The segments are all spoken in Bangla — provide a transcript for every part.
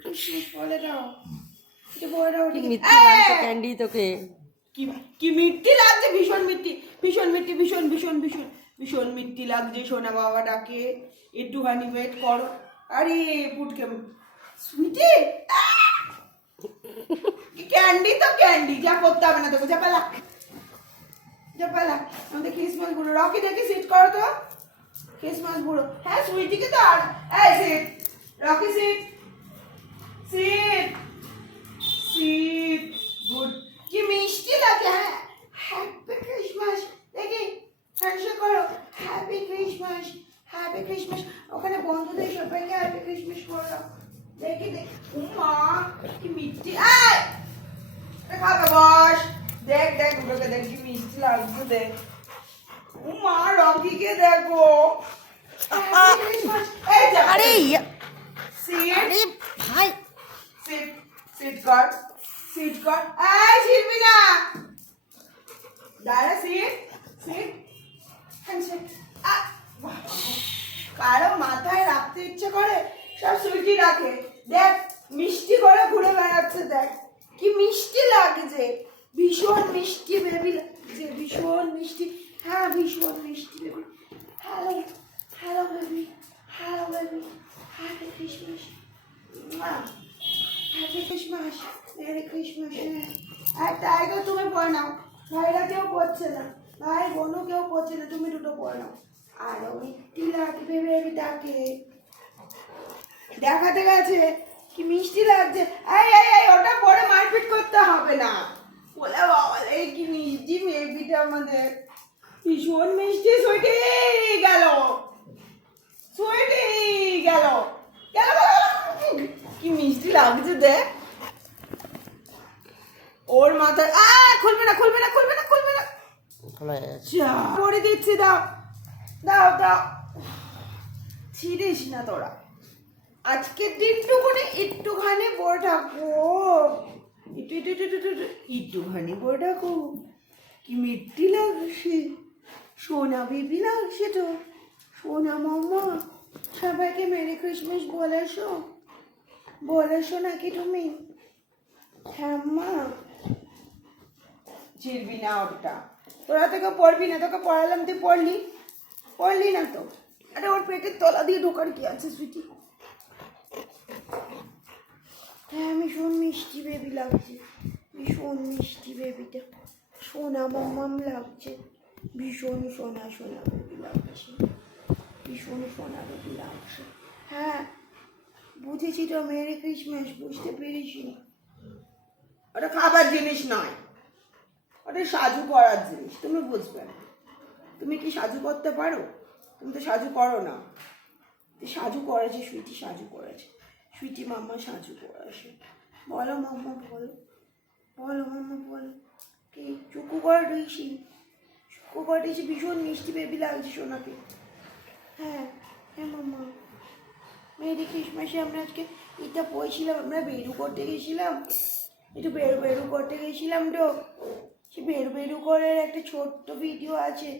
ক্রিসমাস বলে দাও, এটা বলে দাও। কি মিষ্টি লাগছে ক্যান্ডি তোকে। কি মিষ্টি লাগছে, ভীষণ মিষ্টি, ভীষণ মিষ্টি, ভীষণ ভীষণ ভীষণ ভীষণ মিষ্টি লাগছে। সোনা বাবা ডাকে, একটুখানি ওয়েট করো। আরে পুটকে সুইটি, ক্যান্ডি তো ক্যান্ডি, যা করতে হবে না তোকে, যা পালা, যা পালা। আমাদের ক্রিসমাস বুড়ো রকি দেখি সিট করো তো, ক্রিসমাস বুড়ো। হ্যাঁ সুইটিকে তো আর এই sit, Rocky sit, sit, sit, good. কি মিষ্টি লাগে। হ্যাঁ, হ্যাপি ক্রিসমাস। দেখি হ্যান্ডশেক করো, হ্যাপি ক্রিসমাস, হ্যাপি ক্রিসমাস। ওখানে বন্ধুদের সবাইকে হ্যাপি ক্রিসমাস করো। দেখি দেখি, মা কি মিষ্টি। খাবে বস, দেখ দেখ ওটাকে, দেখ কি মিষ্টি লাগছে, দেখ। মা রকিকে দেখো, হ্যাপি ক্রিসমাস। এই যা, আরে সিট, আরে ভাই, সিট, সিট কর, সিট কর। এই শিল্পী না দাঁড়া, সিট, সিট, হ্যান্ডশেক। কারো মাথায় রাখতে ইচ্ছে করে, সব সুইটি রাখে। দেখ মিষ্টি করে ঘুরে বেড়াচ্ছে, দেখ কি মিষ্টি লাগছে, ভীষণ মিষ্টি বেবি লাগছে, ভীষণ মিষ্টি। হ্যাঁ ভীষণ মিষ্টি baby. Hello hello baby, hello baby, happy Christmas, happy Christmas, merry Christmas. আর টাইগার তুমি পড়ে নাও, ভাইরা কেউ পড়ছে না, ভাই বোনও কেউ পড়ছে না, তুমি দুটো পড়ে নাও। আর মিষ্টি লাগবে বেবি ডাকে, দেখাতে গেছে কি মিষ্টি লাগছে। এই এই এই ওটা পরে মারপিট করতে হবে না, বলে বাবা এই কি মিষ্টি বেবিটা আমাদের, ভীষণ মিষ্টি। সুইটি গেল, সুইটি গেল, গেল, কি মিষ্টি লাগছে দেখ। ওর মাথায় খুলবে না, খুলবে না, খুলবে না, খুলবে না, যা পরে দিচ্ছি, দাও দাও দাও, ছিড়িস না তোরা। আজকের দিনটুকুনি একটুখানি বড় ঠাকো, একটু একটু একটু একটু একটুখানি বড় ঠাকো। কি মিষ্টি লাগছে, সোনা বেবি লাগছে তো, সোনা মাম্মা। সবাইকে মেরি ক্রিসমাস বলেছো, বলেছো নাকি তুমি? হ্যাঁ মা। ছিড়বি না ওটা, তোরা তোকে পড়বি না, তোকে পড়ালাম তুই পড়লি, পড়লি না তো। আরে ওর পেটের তলা দিয়ে ঢোকার কি আছে সুইটি। হ্যাঁ ভীষণ মিষ্টি বেবি লাগছে, ভীষণ মিষ্টি বেবিটা, সোনা মাম্মাম লাগছে, ভীষণ সোনা সোনা বেবি লাগছে, ভীষণ সোনা বেবি লাগছে। হ্যাঁ বুঝেছি তো, মেরি ক্রিসমাস বুঝতে পেরেছি। ওটা খাবার জিনিস নয়, ওটা সাজু করার জিনিস, তুমি বুঝবে না। তুমি কি সাজু করতে পারো? তুমি তো সাজু করো না। সাজু করেছে সুইটি, সাজু করেছে সুইটি, মাম্মা সাজু করেছে। বলো মাম্মা, বলো, বলো মাম্মা, বলো। কি চুকু করে দিয়েছি, চুকু করে দিয়েছি, ভীষণ মিষ্টি বেবি লাগছে সোনাকে। হ্যাঁ হ্যাঁ মাম্মা। মেরি ক্রিসমাসে আমরা আজকে এটা পড়েছিলাম, আমরা বেরু করতে গেছিলাম, একটু বেরু বেরু করতে গেছিলাম তো। সে বেরু বেরু করে একটা ছোট্ট ভিডিও আছে,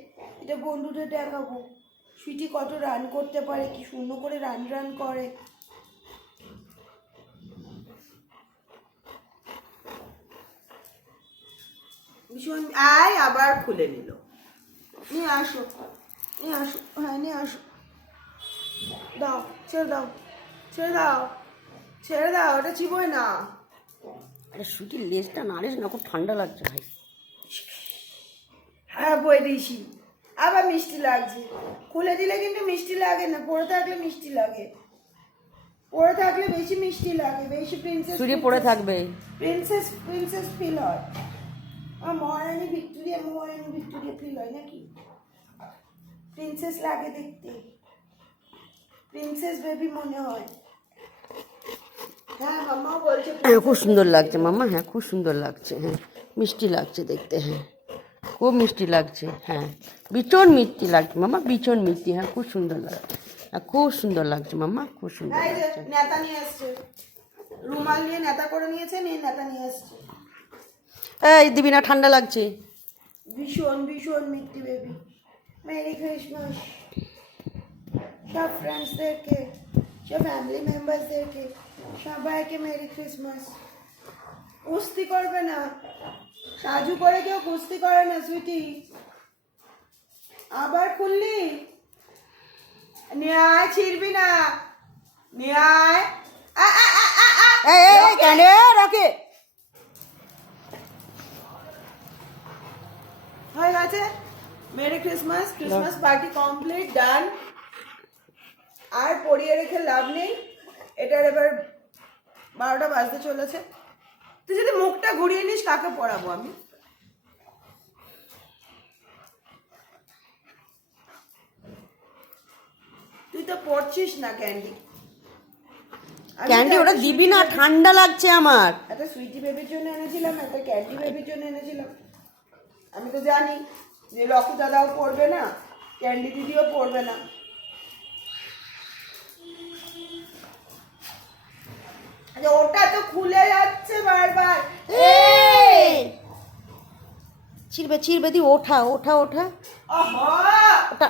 এটা বন্ধুদের দেখাবো। সুইটি কত রান করতে পারে, কি শূন্য করে রান রান করে। ভীষণ। আবার খুলে নিল, নিয়ে আসো, নিয়ে আসো, হ্যাঁ নিয়ে আসো, দাও, ছেড়ে দাও, ছেড়ে দাও, ছেড়ে দাও, ওটা চিবোয় না। আরে সুইটির লেজটা নাড়িস না, খুব ঠান্ডা লাগছে ভাই। হ্যাঁ বই দিয়েছি, আবার মিষ্টি লাগছে। খুলে দিলে কিন্তু মিষ্টি লাগে না, পড়ে থাকলে মিষ্টি লাগে, পড়ে থাকলে বেশি মিষ্টি লাগে, বেশি প্রিন্সেস সুইটি পড়ে থাকবে, প্রিন্সেস প্রিন্সেস ফিল হয়। আর মহারানী ভিক্টোরিয়া, মহারানী ভিক্টোরিয়া ফিল হয় নাকি, প্রিন্সেস লাগে দেখতে, প্রিন্সেস বেবি মনে হয়। হ্যাঁ মাম্মা বলছে হ্যাঁ খুব সুন্দর লাগছে মাম্মা, হ্যাঁ খুব সুন্দর লাগছে, হ্যাঁ মিষ্টি লাগছে দেখতে, হ্যাঁ খুব মিষ্টি লাগছে, হ্যাঁ ভীষণ মিষ্টি লাগছে মাম্মা, ভীষণ মিষ্টি, হ্যাঁ খুব সুন্দর লাগছে, হ্যাঁ খুব সুন্দর লাগছে মাম্মা, খুব সুন্দর লাগছে। নেতা নিয়ে আসছে, রুমাল নিয়ে নেতা করে নিয়েছে, নিয়ে নেতা নিয়ে আসছে। এই দিবি না, ঠান্ডা লাগছে। ভীষণ ভীষণ মিষ্টি বেবি। মেরি ক্রিসমাস সব ফ্রেন্ডসদেরকে, সব ফ্যামিলি মেম্বার্সদেরকে সবাইকে মেরি ক্রিসমাস। কুস্তি করবে না, সাজু করে কেউ কুস্তি করে না সুইটি। আবার খুললি, নিয়ে আয়, ছিড়বি না, নিয়ে আয়। কেন রকি? হয়ে গেছে, merry Christmas. Christmas party complete, done. আর পরিয়ে রেখে লাভ নেই, এটার এবার 12টা বাজতে চলেছে। তুই যদি মুখটা ঘুরিয়ে নিস কাকে পড়াবো আমি? তুই তো পড়ছিস না ক্যান্ডি। ক্যান্ডি ওটা দিবি না, ঠান্ডা লাগছে আমার। একটা সুইটি বেবির জন্য এনেছিলাম, একটা ক্যান্ডি বেবির জন্য এনেছিলাম। আমি তো জানি যে রকি দাদাও পড়বে না, ক্যান্ডি দিদিও পড়বে না। আচ্ছা, ওটা তো খুলে যাচ্ছে বারবার। ছিড়বে ছিড়বে দি, ওঠা ওঠা ওঠা আহা! ওটা।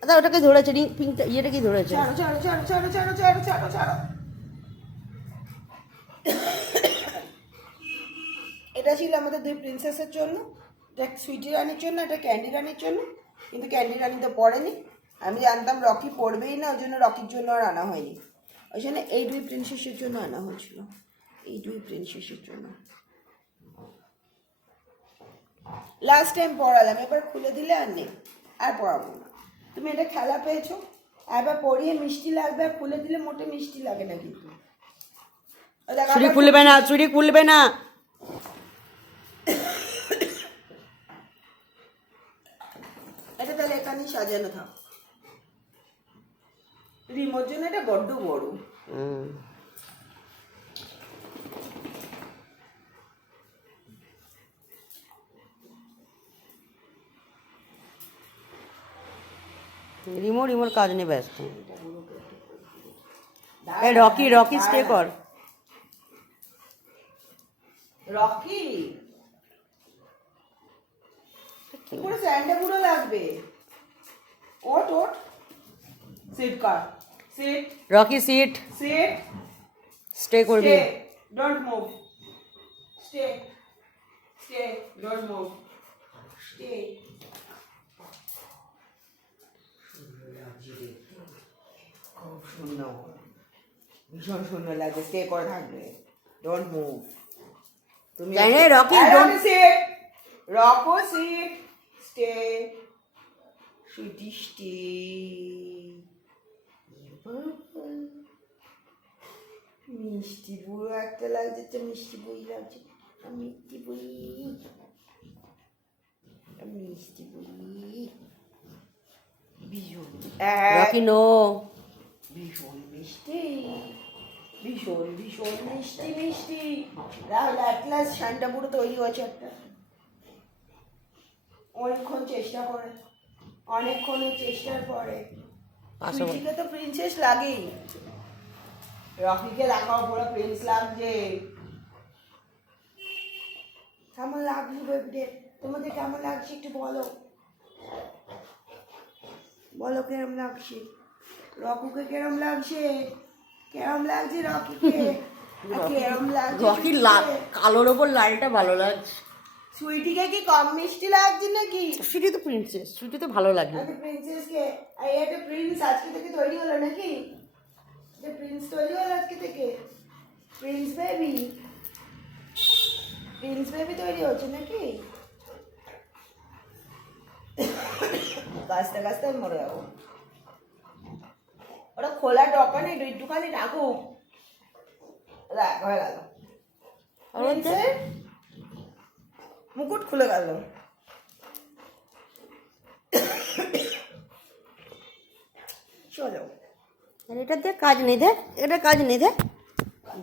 দাদা ওটাকে ধরেছে, রিং পিঙ্কটা, ইয়েটা কি ধরেছে? ছাড়ো ছাড়ো ছাড়ো ছাড়ো ছাড়ো ছাড়ো ছাড়ো ছাড়ো। এটা ছিল আমাদের দুই প্রিন্সেসের জন্য, এটা সুইটি রানীর জন্য, এটা ক্যান্ডি রানীর জন্য। কিন্তু ক্যান্ডি রানী তো পড়েনি, আমি জানতাম রকি পড়বেই না, ওই জন্য রকির জন্য আর আনা হয়নি। ওই জন্য এই দুই প্রিন্সেসের জন্য আনা হয়েছিল, এই দুই প্রিন্সেসের জন্য। লাস্ট টাইম পড়ালাম, এবার খুলে দিলে আর নেই, আর পড়াবো না। তুমি এটা খেলা পেয়েছো, একবার পড়িয়ে মিষ্টি লাগবে, আর খুলে দিলে মোটে মিষ্টি লাগে না কিন্তু। চুরি খুলবে না, চুরি খুলবে না। এটা তাহলে এখানেই সাজানো থাক। রিমোর জন্য এটা বড্ড বড়। রিমোর কাজ নেই, ব্যস্ত। রকি রকি স্টে কর। রকি পুরো স্যান্ডে পুরো লাগবে। ওট ওট, সিট কর, sit. Rocky sit, sit, stay করবি। Stay, don't move, stay, stay, don't move, stay. খুব সুন্দর, ভীষণ সুন্দর লাগছে, স্টে করে থাকবে, ডোন্ট মুভ। তুমি রকি সিট, রকো সিট, স্টে, সুইটি স্টে। মিষ্টি বুড়ো একটা লাগছে, তো মিষ্টি বই লাগছে, মিষ্টি বই, মিষ্টি বই, ভীষণ রকি নো, ভীষণ মিষ্টি, ভীষণ ভীষণ মিষ্টি মিষ্টি। রাহুল অ্যাটলাস শান্তা বুড়ো তৈরি হয়েছে একটা, অনেকক্ষণ চেষ্টা করে, অনেকক্ষণের চেষ্টার পরে। সুইটিকে তো প্রিন্সেস লাগেই, রকিকে দেখাও পুরো প্রিন্স লাগছে। কেমন লাগছে বেবিদের? তোমাদের কেমন লাগছে একটু বলো, বলো কেরম লাগছে, রকুকে কেরম লাগছে, কেরম লাগছে রকিকে, কেরম লাগছে রকি কালোর ওপর লালটা ভালো লাগছে। সুইটিকে কি কম মিষ্টি লাগছে নাকি? সুইটি তো প্রিন্সেস, সুইটি তো ভালো লাগে। আরে প্রিন্সেসকে, এই একটা প্রিন্স আজকে থেকে তৈরি হলো নাকি? যে প্রিন্স তৈরি হলো আজকে থেকে, প্রিন্স বেবি, প্রিন্স বেবি তৈরি হচ্ছে নাকি? কাস্তে কাস্তে মরে যাবো। ওটা খোলা ডকা নেই, একটুখানি রাখুক, রাখ, হয়ে গেল। প্রিন্সের মুকুট খুলে গেল। চলো, এটা দিয়ে কাজ নেই, দেখ এটা কাজ নেই, দেখ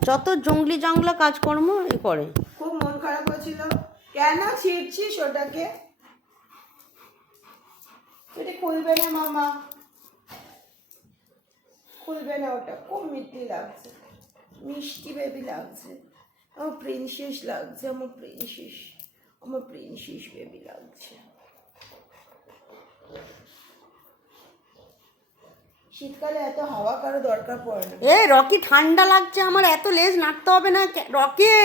যত জঙ্গলি জঙ্গলা কাজকর্ম এ করে। খুব মন খারাপ হয়েছিল, কেন ছিঁড়ছিস ওটাকে? সেটা খুলবে না মামা, খুলবে না ওটা। খুব মিষ্টি লাগছে, মিষ্টি বেবি লাগছে, আমার প্রিন্সেস লাগছে, আমার প্রিন্সেস, আমার প্রিন্সেস বেবি লাগছে। শীতকালে এত হাওয়া কারো দরকার পড়ে না। এ রকি ঠান্ডা লাগছে আমার, এত লেজ নাড়তে হবে না রকি।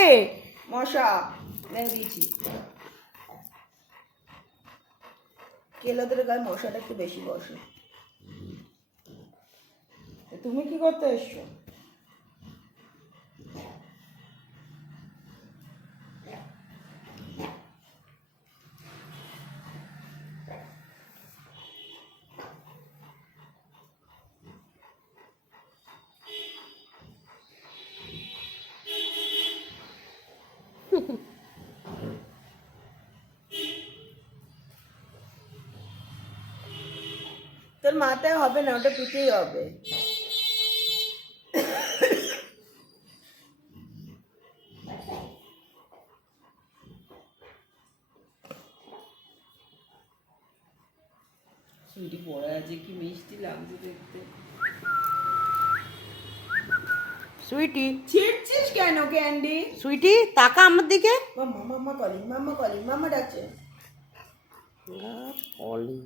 মশা দিয়েছি, কেলোদের গায়ে মশাটা একটু বেশি বসে। তুমি কি করতে এসছো? তোর মাথায় হবে না, ওটা পিঠেই হবে। সুইটি পড়ে আছে, কি মিষ্টি লাগছে দেখতে। সুইটি, ছিটছিস কেন ক্যান্ডি? সুইটি তাকা আমার দিকে। মাম্মা মাম্মা কলিং, মাম্মা কলিং, মাম্মা ডাকছে। অলি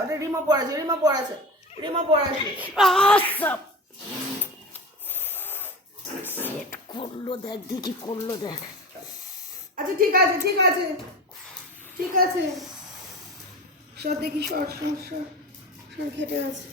ওটা রিমো পড়াছে, রিমো পড়াছে, রিমো পড়াছে। সেট করলো দেখ, দেখি করলো দেখ। আচ্ছা ঠিক আছে, ঠিক আছে, ঠিক আছে। সর দেখি, সর সর সর সর, খেটে আছে।